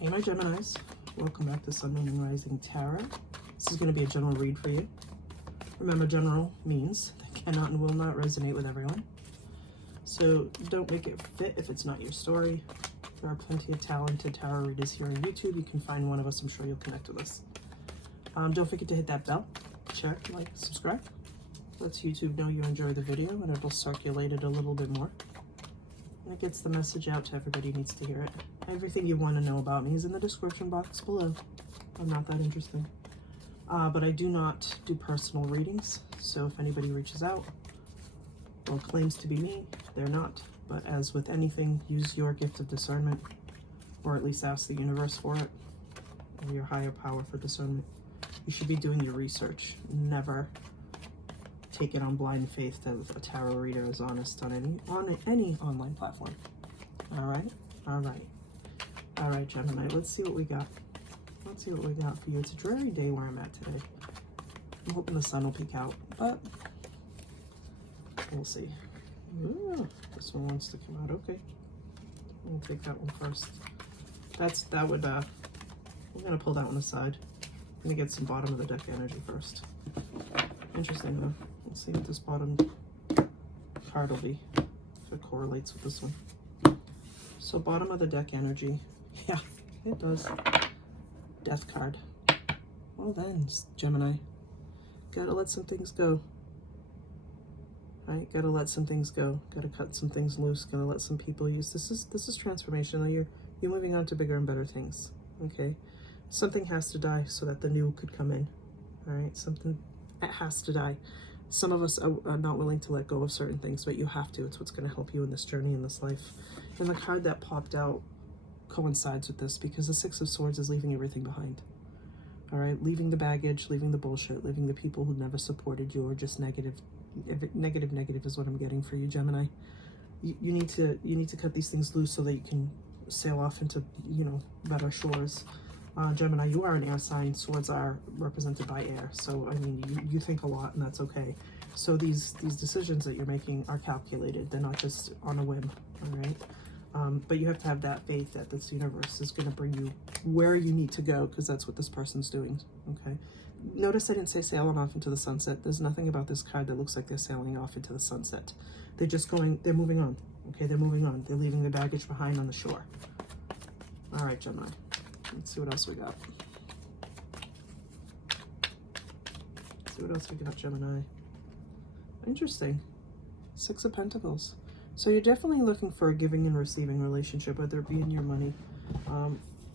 Hey my Geminis, welcome back to SunMoon Rising Tarot. This is going to be a general read for you. Remember, general means that cannot and will not resonate with everyone. So don't make it fit if it's not your story. There are plenty of talented tarot readers here on YouTube. You can find one of us. I'm sure you'll connect with us. Don't forget to hit that bell, check, like, subscribe. Lets YouTube know you enjoy the video and it'll circulate it a little bit more. And it gets the message out to everybody who needs to hear it. Everything you want to know about me is in the description box below. I'm not that interesting. But I do not do personal readings. So if anybody reaches out or claims to be me, they're not. But as with anything, use your gift of discernment, or at least ask the universe for it, or your higher power for discernment. You should be doing your research. Never take it on blind faith that a tarot reader is honest on any online platform. All right, Gemini. Let's see what we got. Let's see what we got for you. It's a dreary day where I'm at today. I'm hoping the sun will peek out, but we'll see. Ooh, this one wants to come out. Okay, we'll take that one first. We're gonna pull that one aside. I'm gonna get some bottom of the deck energy first. Interesting though. Let's see what this bottom card will be, if it correlates with this one. So bottom of the deck energy, yeah, it does. Death card. Well then, Gemini, gotta let some things go. Right? Gotta let some things go. Gotta cut some things loose. Gotta let some people use. This is transformation. You're moving on to bigger and better things. Okay, something has to die so that the new could come in. All right, something that has to die. Some of us are not willing to let go of certain things, but you have to. It's what's going to help you in this journey, in this life. And the card that popped out coincides with this, because the Six of Swords is leaving everything behind. All right, leaving the baggage, leaving the bullshit, leaving the people who never supported you or just negative. Negative is what I'm getting for you, Gemini. You need to cut these things loose so that you can sail off into, better shores. Gemini, you are an air sign. Swords are represented by air, so I mean, you think a lot, and that's okay. So these decisions that you're making are calculated. They're not just on a whim. All right, but you have to have that faith that this universe is going to bring you where you need to go, because that's what this person's doing. Okay. Notice I didn't say sailing off into the sunset. There's nothing about this card that looks like they're sailing off into the sunset. They're just they're moving on. Okay, they're moving on. They're leaving the baggage behind on the shore. All right, Gemini. Let's see what else we got. Let's see what else we got, Gemini. Interesting. Six of Pentacles. So you're definitely looking for a giving and receiving relationship, whether it be in your money.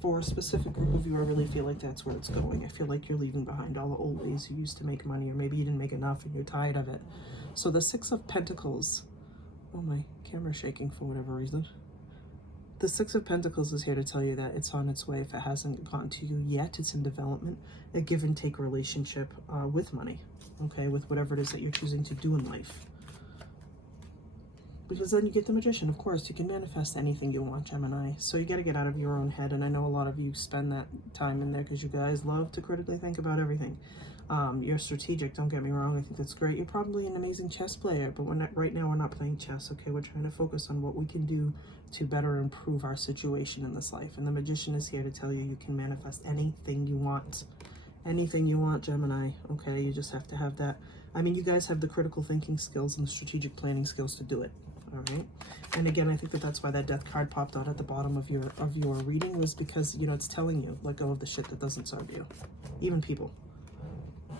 For a specific group of you, I really feel like that's where it's going. I feel like you're leaving behind all the old ways you used to make money, or maybe you didn't make enough and you're tired of it. So the Six of Pentacles, oh, my camera's shaking for whatever reason. The Six of Pentacles is here to tell you that it's on its way. If it hasn't gotten to you yet, it's in development. A give and take relationship with money, okay, with whatever it is that you're choosing to do in life. Because then you get the Magician. Of course, you can manifest anything you want, Gemini. So you got to get out of your own head. And I know a lot of you spend that time in there because you guys love to critically think about everything. You're strategic, don't get me wrong. I think that's great. You're probably an amazing chess player, but right now we're not playing chess, okay? We're trying to focus on what we can do to better improve our situation in this life. And the Magician is here to tell you you can manifest anything you want. Anything you want, Gemini, okay? You just have to have that. I mean, you guys have the critical thinking skills and the strategic planning skills to do it. All right, and again, I think that's why that Death card popped out at the bottom of your reading, was because it's telling you, let go of the shit that doesn't serve you, even people.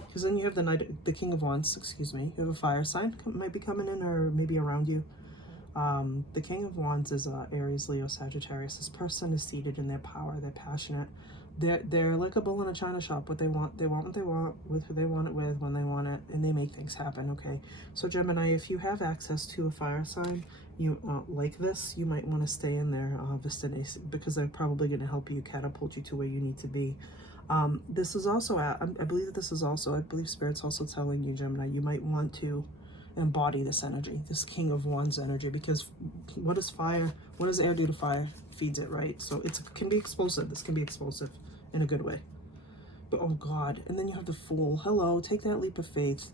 Because then you have the King of Wands, excuse me. You have a fire sign might be coming in, or maybe around you. The King of Wands is Aries, Leo, Sagittarius. This person is seated in their power. They're passionate. They're like a bull in a china shop. What they want what they want, with who they want it with, when they want it, and they make things happen, okay? So Gemini, if you have access to a fire sign, you like this, you might want to stay in their vicinity, because they're probably going to help you, catapult you to where you need to be. This is also, I believe Spirit's also telling you, Gemini, you might want to embody this energy, this King of Wands energy, because what does air do to fire? Feeds it, right? So it can be explosive. This can be explosive in a good way. But oh God, and then you have the Fool. Hello, take that leap of faith.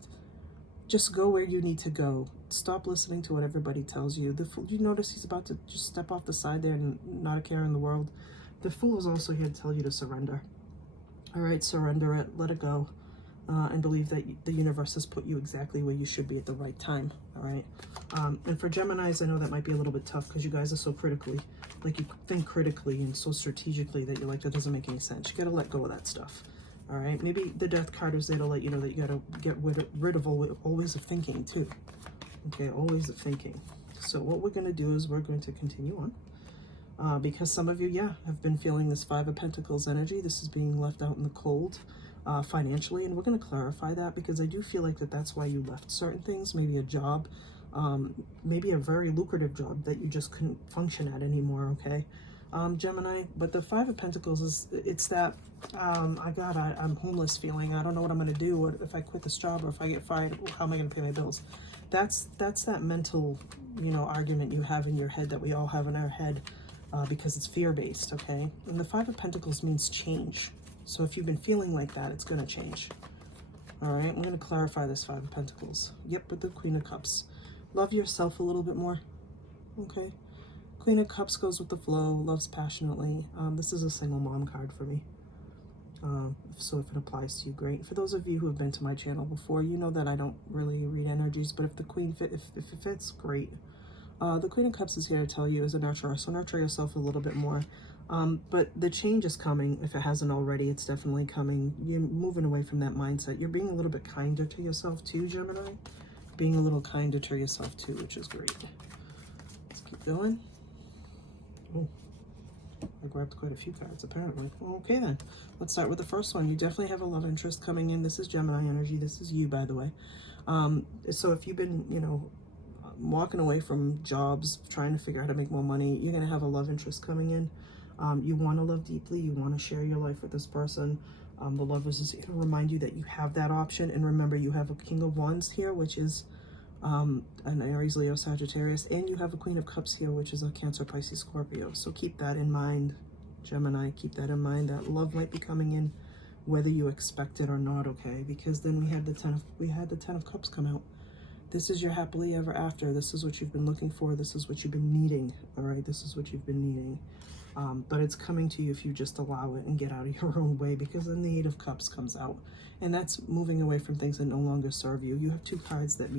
Just go where you need to go. Stop listening to what everybody tells you. You notice he's about to just step off the side there and not a care in the world. The Fool is also here to tell you to surrender. All right, surrender it, let it go, and believe that the universe has put you exactly where you should be at the right time. All right. And for Geminis, I know that might be a little bit tough because you guys are so critically, like you think critically and so strategically that you're like, that doesn't make any sense. You got to let go of that stuff. All right. Maybe the Death card is there to let you know that you got to get rid of always of thinking too. Okay, always of thinking. So what we're going to do is we're going to continue on. Because some of you, yeah, have been feeling this Five of Pentacles energy. This is being left out in the cold financially, and we're going to clarify that because I do feel like that's why you left certain things, maybe a job, maybe a very lucrative job that you just couldn't function at anymore, okay, Gemini? But the Five of Pentacles it's that, I'm homeless feeling. I don't know what I'm going to do. What if I quit this job, or if I get fired, how am I going to pay my bills? That's that mental, argument you have in your head, that we all have in our head. Because it's fear-based, okay? And the Five of Pentacles means change. So if you've been feeling like that, it's going to change. All right, I'm going to clarify this Five of Pentacles. Yep, with the Queen of Cups. Love yourself a little bit more, okay? Queen of Cups goes with the flow, loves passionately. This is a single mom card for me. So if it applies to you, great. For those of you who have been to my channel before, you know that I don't really read energies, but if the Queen if it fits, great. The Queen of Cups is here to tell you as a nurturer, so nurture yourself a little bit more. But the change is coming. If it hasn't already, it's definitely coming. You're moving away from that mindset. You're being a little bit kinder to yourself too, Gemini. Being a little kinder to yourself too, which is great. Let's keep going. Oh, I grabbed quite a few cards apparently. Okay then, let's start with the first one. You definitely have a love interest coming in. This is Gemini energy. This is you, by the way. So if you've been, walking away from jobs, trying to figure out how to make more money, you're going to have a love interest coming in. You want to love deeply. You want to share your life with this person. The Lovers is here to remind you that you have that option. And remember, you have a King of Wands here, which is an Aries, Leo, Sagittarius. And you have a Queen of Cups here, which is a Cancer, Pisces, Scorpio. So keep that in mind, Gemini. Keep that in mind, that love might be coming in whether you expect it or not, okay? Because then we had the Ten of Cups come out. This is your happily ever after. This is what you've been looking for. This is what you've been needing. All right, this is what you've been needing. But it's coming to you if you just allow it and get out of your own way, because then the Eight of Cups comes out, and that's moving away from things that no longer serve you. You have two cards that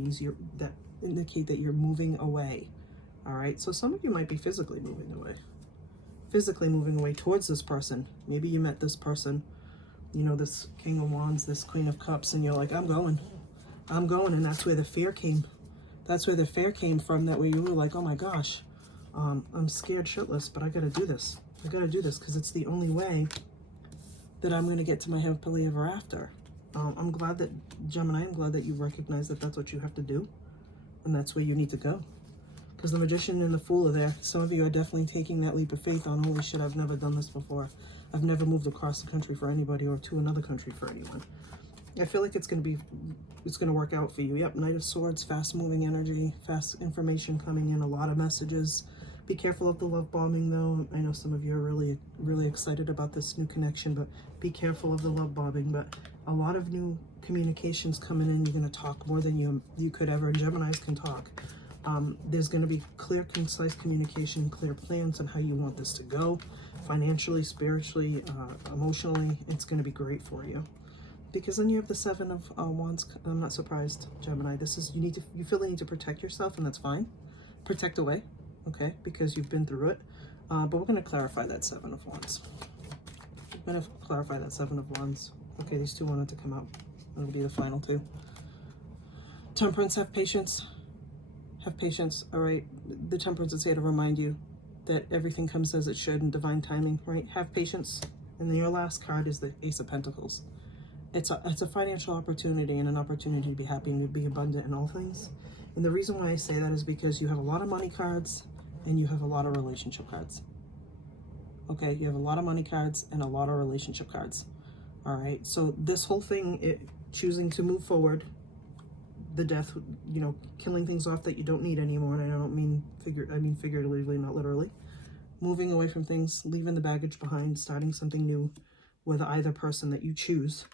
that indicate that you're moving away. All right, so some of you might be physically moving away towards this person. Maybe you met this person, this King of Wands, this Queen of Cups, and you're like, I'm going, and that's where the fear came. That's where the fear came from, that way you were like, oh my gosh, I'm scared shitless, but I gotta do this. I gotta do this because it's the only way that I'm gonna get to my happily ever after. I'm glad that, Gemini, I'm glad that you recognize that that's what you have to do, and that's where you need to go. Because the Magician and the Fool are there. Some of you are definitely taking that leap of faith on, holy shit, I've never done this before. I've never moved across the country for anybody, or to another country for anyone. I feel like it's going to work out for you. Yep, Knight of Swords, fast moving energy, fast information coming in, a lot of messages. Be careful of the love bombing though. I know some of you are really, really excited about this new connection, but be careful of the love bombing. But a lot of new communications coming in. You're going to talk more than you could ever, and Geminis can talk. There's going to be clear, concise communication, clear plans on how you want this to go, financially, spiritually, emotionally. It's going to be great for you. Because then you have the Seven of Wands. I'm not surprised, Gemini. This is, you feel the need to protect yourself, and that's fine. Protect away, okay? Because you've been through it. But we're going to clarify that Seven of Wands. We're going to clarify that Seven of Wands. Okay, these two wanted to come out. That'll be the final two. Temperance, have patience. Have patience, all right? The Temperance is here to remind you that everything comes as it should in divine timing, right? Have patience. And then your last card is the Ace of Pentacles. It's a financial opportunity, and an opportunity to be happy and to be abundant in all things. And the reason why I say that is because you have a lot of money cards and you have a lot of relationship cards. Okay, you have a lot of money cards and a lot of relationship cards. All right, so this whole thing, choosing to move forward, the Death, killing things off that you don't need anymore. And I don't mean figuratively, not literally. Moving away from things, leaving the baggage behind, starting something new with either person that you choose.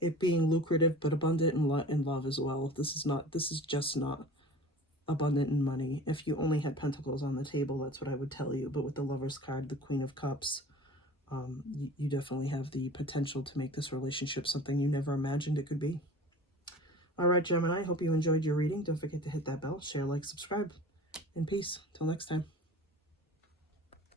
It being lucrative but abundant in love as well. This is just not abundant in money. If you only had Pentacles on the table, that's what I would tell you. But with the Lover's card, the Queen of Cups, you definitely have the potential to make this relationship something you never imagined it could be. All right, Gemini, I hope you enjoyed your reading. Don't forget to hit that bell, share, like, subscribe, and peace. Till next time.